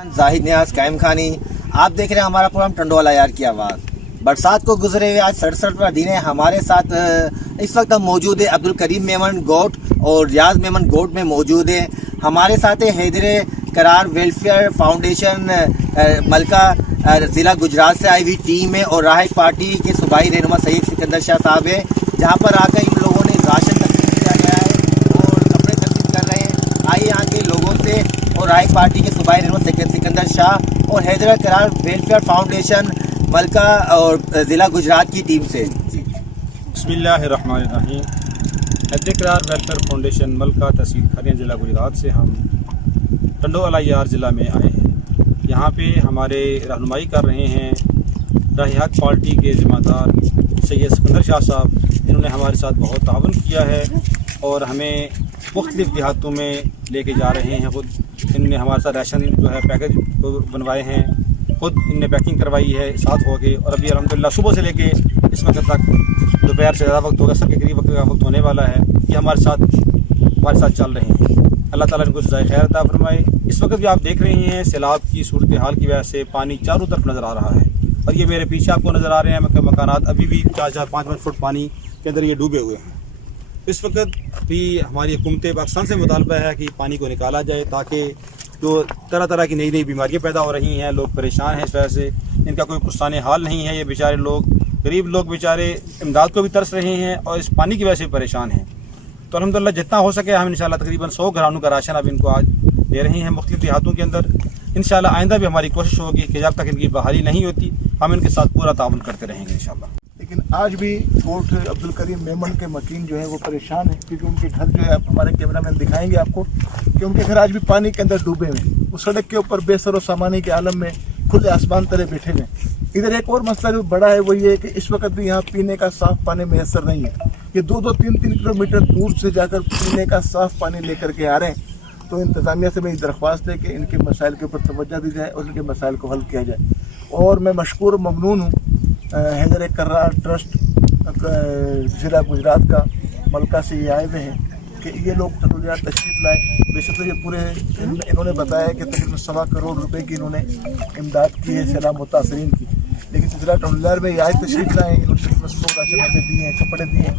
जाहिद नियाज कायम खानी। आप देख रहे हैं हमारा प्रोग्राम टंडोवाला यार की आवाज़। बरसात को गुजरे हुए आज 67वां दिन है। हमारे साथ इस वक्त हम मौजूद है अब्दुल करीम मेमन गोट और रियाज मेमन गोट में मौजूद है। हमारे साथ है हैदर करार वेलफेयर फाउंडेशन मलका ज़िला गुजरात से आई हुई टीम है और राहत पार्टी के सूबाई रहनुमा सैयद सिकंदर शाह साहब है, जहाँ पर आकर इन लोगों ने राशन तकसीम किया गया है और कपड़े तकसीम कर रहे हैं। आइए यहाँ के लोगों से और राहत पार्टी के सूबाई रहनुमा सिकंदर शाह और हैदर करार वेलफेयर फाउंडेशन मलका और ज़िला गुजरात की टीम से। बिस्मिल्लाहिर्रहमानिर्रहीम। हैदर करार वेलफेयर फाउंडेशन मलका तहसील खरिया ज़िला गुजरात से हम टंडोवाला यार ज़िला में आए हैं। यहाँ पे हमारे रहनुमाई कर रहे हैं राहत पार्टी के ज़िम्मेदार सैयद सिकंदर शाह साहब। इन्होंने हमारे साथ बहुत ताउन किया है और हमें मुख्तलिफ़ देहातों में लेके जा रहे हैं। ख़ुद इनने हमारे साथ राशन जो है पैकेज बनवाए हैं, खुद इनने पैकिंग करवाई है साथ हो के, और अभी अल्हम्दुलिल्लाह सुबह से लेके इस वक्त तक दोपहर से ज़्यादा वक्त होगा, सब के करीब वक्त का वक्त होने वाला है कि हमारे साथ चल रहे हैं। अल्लाह ताला इनको जज़ाए खैर अता फरमाए। इस वक्त भी आप देख रहे हैं सैलाब की सूरत हाल की वजह से पानी चारों तरफ नज़र आ रहा है और ये मेरे पीछे आपको नज़र आ रहे हैं मकानात अभी भी 4-5 फुट पानी के अंदर ये डूबे हुए हैं। इस वक्त भी हमारी हुकूमत पाकिस्तान से मुतालबा है कि पानी को निकाला जाए ताकि जो तरह तरह की नई नई बीमारियाँ पैदा हो रही हैं, लोग परेशान हैं इस वजह से, इनका कोई पुरसाने हाल नहीं है। ये बेचारे लोग, गरीब लोग बेचारे इमदाद को भी तरस रहे हैं और इस पानी की वजह से परेशान हैं। तो अल्हम्दुलिल्लाह जितना हो सके हम इंशाल्लाह तकरीबन 100 घरानों का राशन अब इनको आज दे रहे हैं मुख्तलिफ देहातों के अंदर। इंशाल्लाह आइंदा भी हमारी कोशिश होगी कि जब तक इनकी बहाली नहीं होती हम इनके साथ पूरा ताउन करते रहेंगे इंशाल्लाह। लेकिन आज भी कोट अब्दुल करीम मेमन के मकीन जो है वो परेशान है, क्योंकि उनके घर जो है हमारे कैमरामैन दिखाएंगे आपको कि उनके घर आज भी पानी के अंदर डूबे हुए, वो सड़क के ऊपर बेसरो सामानी के आलम में खुले आसमान तले बैठे हुए। इधर एक और मसला जो बड़ा है वो ये है कि इस वक्त भी यहाँ पीने का साफ पानी मैसर नहीं है। ये 2-3 किलोमीटर दूर से जाकर पीने का साफ पानी लेकर के आ रहे हैं। तो इंतज़ामिया से मेरी दरख्वास्त है कि इनके मसाइल के ऊपर तवज्जो दी जाए और इनके मसाइल को हल किया जाए। और मैं मशकूर ममनून हूँ हैदर करार ट्रस्ट ज़िला गुजरात का मलका से ये आए हुए हैं कि ये लोग टंडोवाला तशरीफ़ लाए। वैसे तो ये पूरे इन्होंने बताया कि तकरीबन 1.25 करोड़ रुपए की इन्होंने इमदाद की है सैलाब मुतासरीन की, लेकिन ज़िला टंडोवाला में ये आए तशरीफ़ लाए, इन्होंने राशन दिए हैं, कपड़े दिए हैं।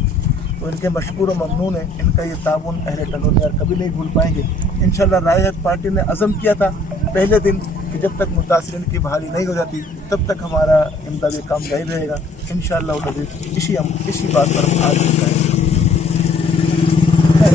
तो इनके मशकूर व ममनून है। इनका ये ताउन अहले टंडोवाला कभी नहीं भूल पाएंगे। इंशाल्लाह राहत पार्टी ने अज़म किया था पहले दिन कि जब तक मुतासरीन की बहाली नहीं हो जाती तब तक हमारा इमदादी काम जारी रहेगा। इंशाल्लाह इसी बात पर हम आज